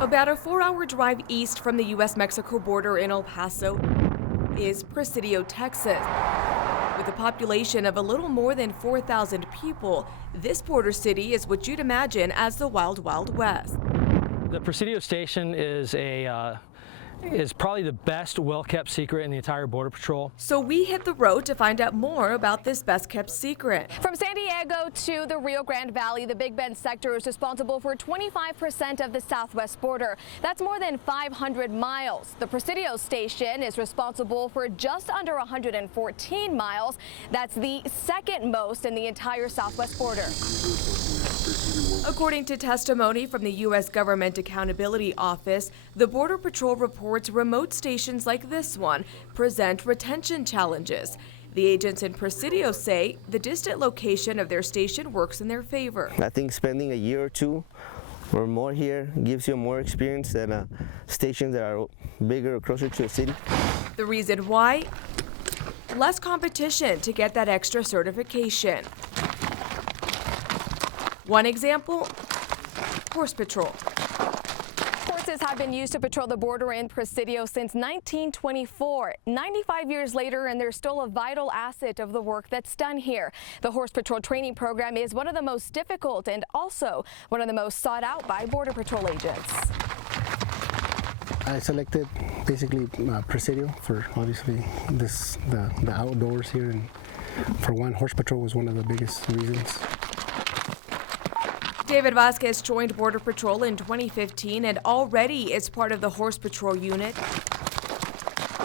About a 4-hour drive east from the U.S.-Mexico border in El Paso is Presidio, Texas. With a population of a little more than 4,000 people, this border city is what you'd imagine as the Wild Wild West. The Presidio station is probably the best well-kept secret in the entire Border Patrol. So we hit the road to find out more about this best-kept secret. From San Diego to the Rio Grande Valley, the Big Bend sector is responsible for 25% of the southwest border. That's more than 500 miles. The Presidio station is responsible for just under 114 miles. That's the second most in the entire southwest border. According to testimony from the U.S. Government Accountability Office, the Border Patrol reports remote stations like this one present retention challenges. The agents in Presidio say the distant location of their station works in their favor. I think spending a year or two or more here gives you more experience than stations that are bigger or closer to a city. The reason why? Less competition to get that extra certification. One example, Horse Patrol. Horses have been used to patrol the border in Presidio since 1924. 95 years later, and they're still a vital asset of the work that's done here. The Horse Patrol training program is one of the most difficult and also one of the most sought out by Border Patrol agents. I selected basically Presidio for obviously the outdoors here, and for one, Horse Patrol was one of the biggest reasons. David Vasquez joined Border Patrol in 2015 and already is part of the Horse Patrol unit,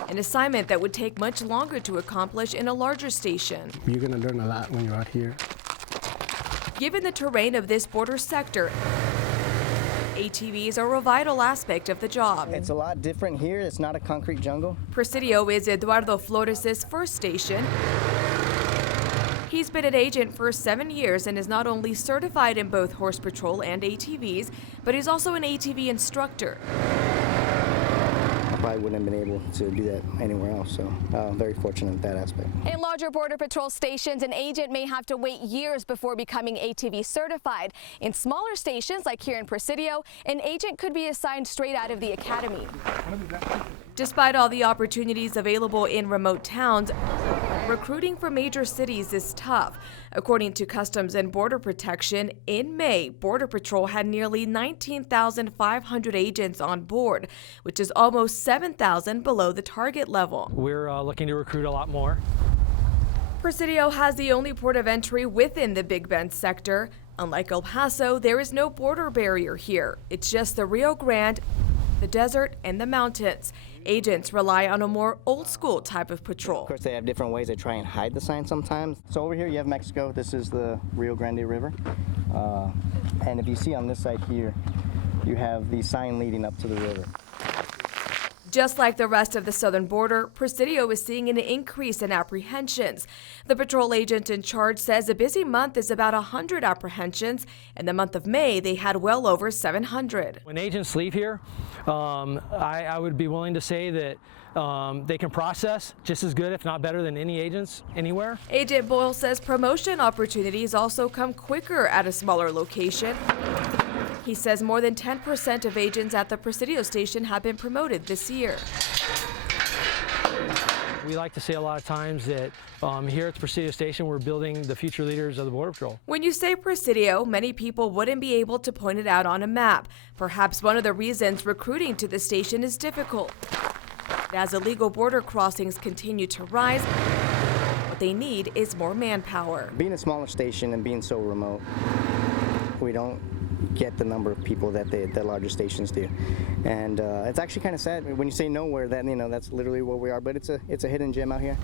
an assignment that would take much longer to accomplish in a larger station. You're going to learn a lot when you're out here. Given the terrain of this border sector, ATVs are a vital aspect of the job. It's a lot different here. It's not a concrete jungle. Presidio is Eduardo Flores' first station. He's been an agent for 7 years and is not only certified in both Horse Patrol and ATVs, but he's also an ATV instructor. I probably wouldn't have been able to do that anywhere else, so very fortunate in that aspect. In larger Border Patrol stations, an agent may have to wait years before becoming ATV certified. In smaller stations, like here in Presidio, an agent could be assigned straight out of the academy. Despite all the opportunities available in remote towns, recruiting for major cities is tough. According to Customs and Border Protection, in May, Border Patrol had nearly 19,500 agents on board, which is almost 7,000 below the target level. We're looking to recruit a lot more. Presidio has the only port of entry within the Big Bend sector. Unlike El Paso, there is no border barrier here. It's just the Rio Grande, the desert, and the mountains. Agents rely on a more old-school type of patrol. Of course, they have different ways they try and hide the sign sometimes. So over here you have Mexico. This is the Rio Grande River. And if you see on this side here, you have the sign leading up to the river. Just like the rest of the southern border, Presidio is seeing an increase in apprehensions. The patrol agent in charge says a busy month is about 100 apprehensions. In the month of May, they had well over 700. When agents leave here, I would be willing to say that they can process just as good, if not better, than any agents anywhere. Agent Boyle says promotion opportunities also come quicker at a smaller location. He says more than 10% of agents at the Presidio station have been promoted this year. We like to say a lot of times that here at the Presidio station, we're building the future leaders of the Border Patrol. When you say Presidio, many people wouldn't be able to point it out on a map. Perhaps one of the reasons recruiting to the station is difficult. As illegal border crossings continue to rise, what they need is more manpower. Being a smaller station and being so remote, we don't get the number of people that the larger stations do, and it's actually kind of sad when you say nowhere. That that's literally where we are, but it's a hidden gem out here.